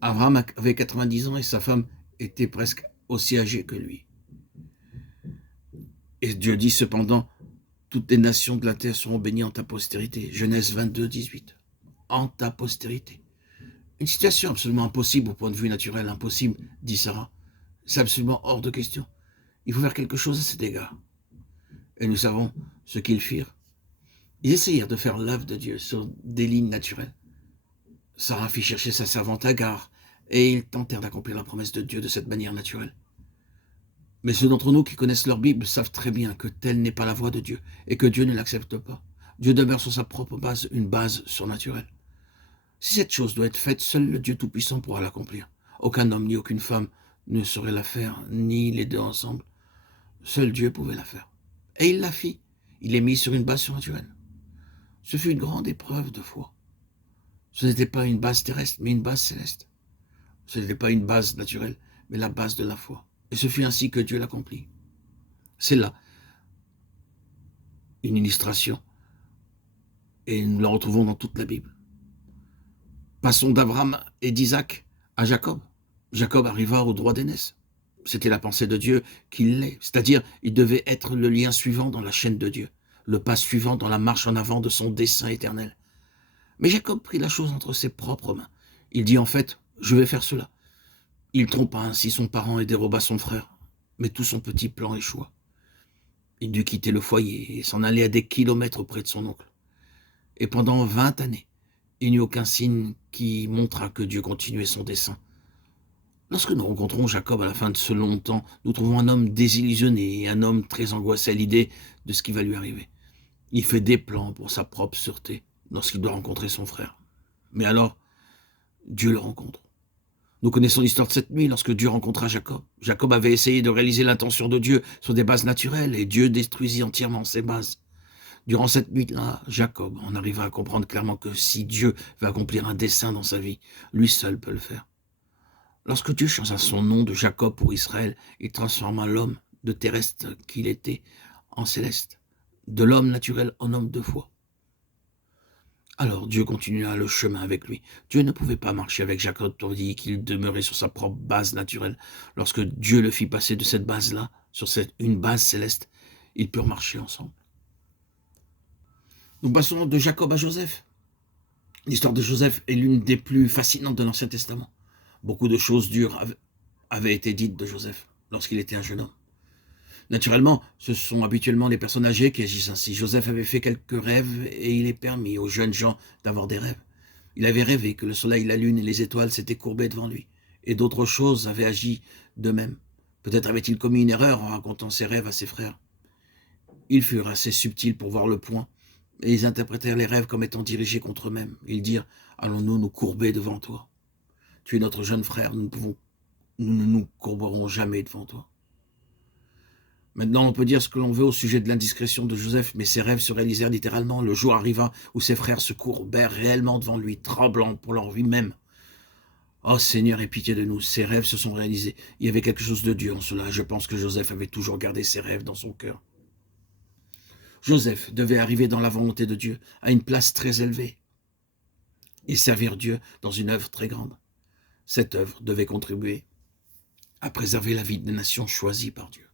Abraham avait 90 ans et sa femme était presque aussi âgée que lui. Et Dieu dit cependant, toutes les nations de la terre seront bénies en ta postérité. Genèse 22, 18. En ta postérité. Une situation absolument impossible au point de vue naturel, impossible, dit Sarah. C'est absolument hors de question. Il faut faire quelque chose à cet égard. Et nous savons ce qu'ils firent. Ils essayèrent de faire l'œuvre de Dieu sur des lignes naturelles. Sarah fit chercher sa servante Agar, et ils tentèrent d'accomplir la promesse de Dieu de cette manière naturelle. Mais ceux d'entre nous qui connaissent leur Bible savent très bien que telle n'est pas la voie de Dieu, et que Dieu ne l'accepte pas. Dieu demeure sur sa propre base, une base surnaturelle. Si cette chose doit être faite, seul le Dieu Tout-Puissant pourra l'accomplir. Aucun homme ni aucune femme ne saurait la faire, ni les deux ensemble. Seul Dieu pouvait la faire. Et il la fit. Il est mis sur une base surnaturelle. Ce fut une grande épreuve de foi. Ce n'était pas une base terrestre, mais une base céleste. Ce n'était pas une base naturelle, mais la base de la foi. Et ce fut ainsi que Dieu l'accomplit. C'est là une illustration. Et nous la retrouvons dans toute la Bible. Passons d'Abraham et d'Isaac à Jacob. Jacob arriva au droit d'aînesse. C'était la pensée de Dieu qu'il l'est. C'est-à-dire, il devait être le lien suivant dans la chaîne de Dieu, le pas suivant dans la marche en avant de son dessein éternel. Mais Jacob prit la chose entre ses propres mains. Il dit en fait, je vais faire cela. Il trompa ainsi son parent et déroba son frère. Mais tout son petit plan échoua. Il dut quitter le foyer et s'en aller à des kilomètres auprès de son oncle. Et pendant 20 années, il n'y eut aucun signe qui montra que Dieu continuait son dessein. Lorsque nous rencontrons Jacob à la fin de ce long temps, nous trouvons un homme désillusionné et un homme très angoissé à l'idée de ce qui va lui arriver. Il fait des plans pour sa propre sûreté lorsqu'il doit rencontrer son frère. Mais alors, Dieu le rencontre. Nous connaissons l'histoire de cette nuit lorsque Dieu rencontra Jacob. Jacob avait essayé de réaliser l'intention de Dieu sur des bases naturelles et Dieu détruisit entièrement ces bases. Durant cette nuit-là, Jacob en arriva à comprendre clairement que si Dieu veut accomplir un dessein dans sa vie, lui seul peut le faire. Lorsque Dieu changea son nom de Jacob pour Israël, il transforma l'homme de terrestre qu'il était en céleste, de l'homme naturel en homme de foi. Alors Dieu continua le chemin avec lui. Dieu ne pouvait pas marcher avec Jacob tandis qu'il demeurait sur sa propre base naturelle. Lorsque Dieu le fit passer de cette base-là, sur une base céleste, ils purent marcher ensemble. Nous passons de Jacob à Joseph. L'histoire de Joseph est l'une des plus fascinantes de l'Ancien Testament. Beaucoup de choses dures avaient été dites de Joseph lorsqu'il était un jeune homme. Naturellement, ce sont habituellement les personnes âgées qui agissent ainsi. Joseph avait fait quelques rêves et il est permis aux jeunes gens d'avoir des rêves. Il avait rêvé que le soleil, la lune et les étoiles s'étaient courbés devant lui. Et d'autres choses avaient agi de même. Peut-être avait-il commis une erreur en racontant ses rêves à ses frères. Ils furent assez subtils pour voir le point, et ils interprétèrent les rêves comme étant dirigés contre eux-mêmes. Ils dirent « Allons-nous nous courber devant toi ? Tu es notre jeune frère, nous ne nous courberons jamais devant toi. » Maintenant, on peut dire ce que l'on veut au sujet de l'indiscrétion de Joseph, mais ses rêves se réalisèrent littéralement. Le jour arriva où ses frères se courbèrent réellement devant lui, tremblants pour leur vie même. Oh Seigneur, aie pitié de nous, ces rêves se sont réalisés. Il y avait quelque chose de Dieu en cela. Je pense que Joseph avait toujours gardé ses rêves dans son cœur. Joseph devait arriver dans la volonté de Dieu, à une place très élevée, et servir Dieu dans une œuvre très grande. Cette œuvre devait contribuer à préserver la vie des nations choisies par Dieu.